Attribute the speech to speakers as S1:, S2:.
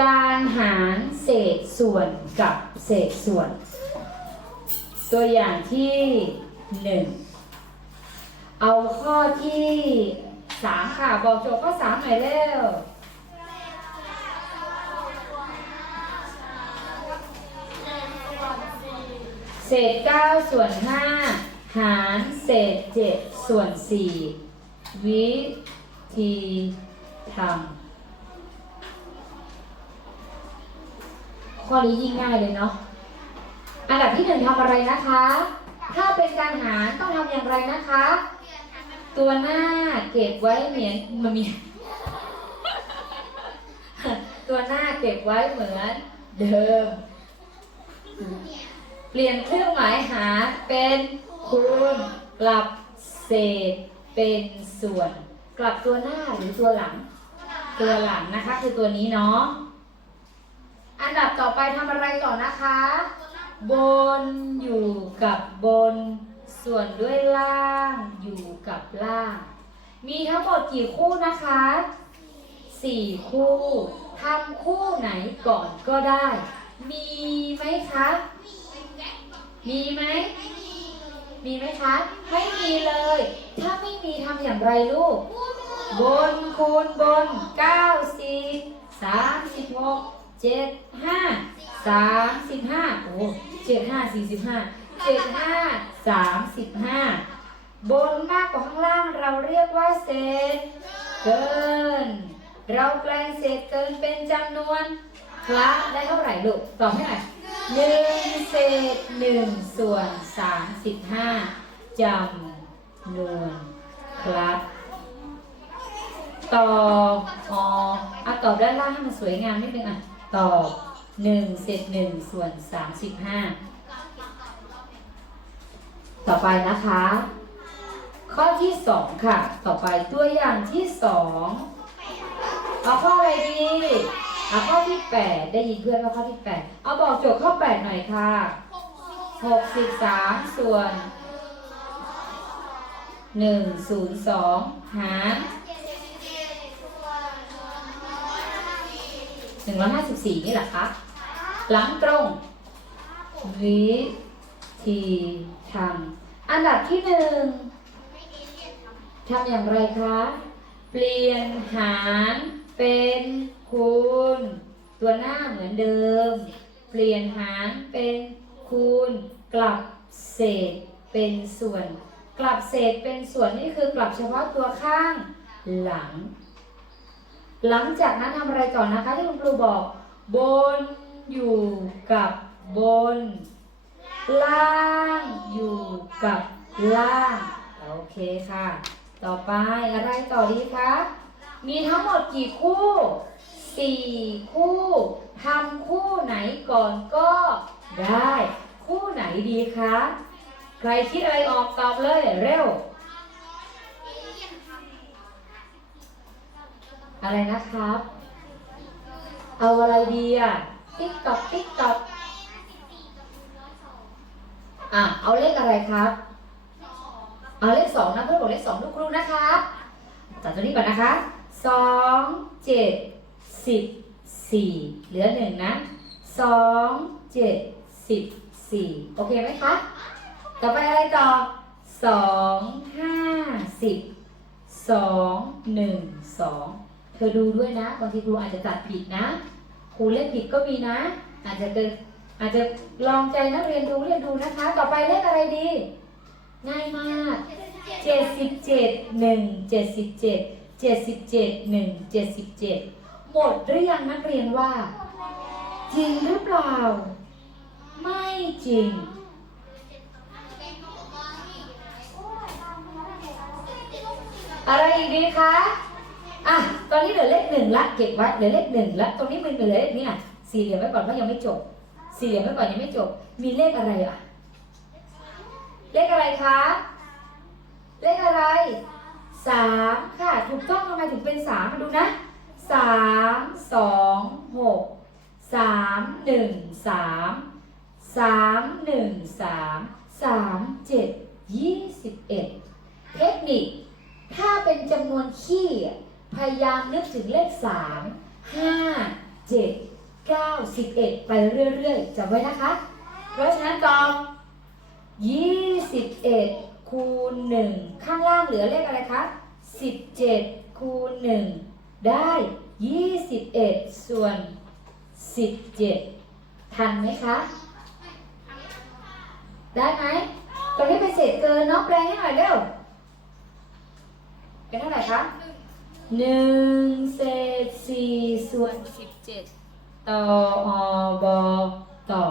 S1: การหารเศษส่วนกับเศษส่วน ตัวอย่างที่หนึ่งเอาข้อที่สามค่ะ บอกโจทย์ข้อสามหน่อยเร็วเศษ9ส่วน5หารเศษ7ส่วน4วิธีทำ ข้อนี้ยิ่งง่ายเลยเนาะ อันดับที่หนึ่งทำอะไรนะคะ ถ้าเป็นการหารต้องทำอย่างไรนะคะ ตัวหน้าเก็บไว้เหมือนมันมี ตัวหน้าเก็บไว้เหมือนเดิม เปลี่ยนเครื่องหมายหาเป็นคูณกลับเศษเป็นส่วน กลับตัวหน้าหรือตัวหลัง ตัวหลังนะคะคือตัวนี้เนาะ อันดับต่อไปทำอะไรต่อนะคะ บนอยู่กับบน ส่วนด้วยล่าง อยู่กับล่าง มีทั้งหมดกี่คู่นะคะสี่คู่ทำคู่ไหนก่อนก็ได้ มีไหมคะ มีไหม มีไหมคะ ไม่มีเลย ถ้าไม่มีทำอย่างไรลูก บนคูณบนเก้าสี่สามสิบหก เจ็ดห้าสามสิบห้าโอ้เจ็ดห้าสี่สิบห้าเจ็ดห้าสามสิบห้าบนมากกว่าข้างล่างเราเรียกว่าเศษเกิน เราแปลงเศษเกินเป็นจำนวนคละได้เท่าไหร่ลูกตอบให้หน่อยหนึ่งเศษหนึ่งส่วนสามสิบห้าจำนวนคละตอบอ๋อเอาตอบด้านล่างให้มันสวยงามนิดนึงอะ ตอบหนึ่งเศษหนึ่งส่วนสามสิบห้าต่อไปนะคะ ข้อที่สองค่ะ ต่อไปตัวอย่างที่สองเอาข้ออะไรดีเอาข้อที่แปดได้ยินเพื่อนว่าข้อที่แปดเอาบอกโจทย์ข้อแปดหน่อยค่ะหกสิบสามส่วนหนึ่งศูนย์สองหาร หนึ่งร้อยห้าสิบสี่นี่แหละคะหลังตรงวิธีทำอันดับที่หนึ่งทำอย่างไรคะ เปลี่ยนหารเป็นคูณ ตัวหน้าเหมือนเดิม เปลี่ยนหารเป็นคูณ กลับเศษเป็นส่วน กลับเศษเป็นส่วนนี่คือกลับเฉพาะตัวข้างหลัง หลังจากนั้นทำอะไรต่อนะคะที่คุณครูบอก บนอยู่กับบน ล่างอยู่กับล่าง โอเคค่ะ ต่อไปอะไรต่อดีคะมีทั้งหมดกี่คู่สี่คู่ทำคู่ไหนก่อนก็ได้ คู่ไหนดีคะ ใครคิดอะไรออกตอบเลยเร็ว อะไรนะครับ เอาอะไรดีอะ ติ๊กตอกติ๊กตอกอะ เอาเลขอะไรครับ เอาเลขสองนะเพื่อนบอกเลขสองทุกครูนะคะตัดตัวนี้ก่อนนะคะสองเจ็ดสิบสี่เหลือหนึ่งนะสองเจ็ดสิบสี่โอเคไหมคะ ต่อไปอะไรต่อสองห้าสิบสองหนึ่งสอง อดูด้วยนะบางทีครูอาจจะตัดผิดนะ ครูเลขผิดก็มีนะ อาจจะเกิดอาจจะลองใจนักเรียนดูเรียนดูนะคะ ต่อไปเลขอะไรดี ง่ายมากเจ็ดสิบเจ็ดหนึ่งเจ็ดสิบเจ็ดเจ็ดสิบเจ็ดหนึ่งเจ็ดสิบเจ็ดหมดหรือยังนักเรียนว่า จริงหรือเปล่า ไม่จริงอะไรอีกดีคะ อะตอนนี้เหลือเลขหนึ่งละเก็บไว้เหลือเลขหนึ่งละตรงนี้มันเหลือเลขเนี่ยสี่เหลี่ยมไว้ก่อนเพราะยังไม่จบ สี่เหลี่ยมไว้ก่อนยังไม่จบ มีเลขอะไรอะ เลขอะไรคะ เลขอะไรสามค่ะถูกต้องทำไมถึงเป็นสามมาดูนะสามสองหกสามหนึ่งสามสามหนึ่งสามสามเจ็ดยี่สิบเอ็ด เทคนิค ถ้าเป็นจำนวนขี้อยามนึกถึงเลขสามห้าเเจ็ดเก้าสิบเอ็ดไปเรื่อยๆจำไว้นะคะ เพราะฉะนั้นตอบยี่อ็ดคูณหนึ่งข้างล่างเหลือเลขอะไรคะสิบเจ็ดคูณหนึ่งได้ยี่สิบเอ็ดส่วนสิบเจ็ดทันไหมคะ ได้ไหมตรงนี้เป็นเศษเกินเนาะแปลงให้หน่อยเร็ว เป็นเท่าไหร่คะ หนึ่งเศษสี่ส่วนสิบเจ็ดต่ออบอต่อ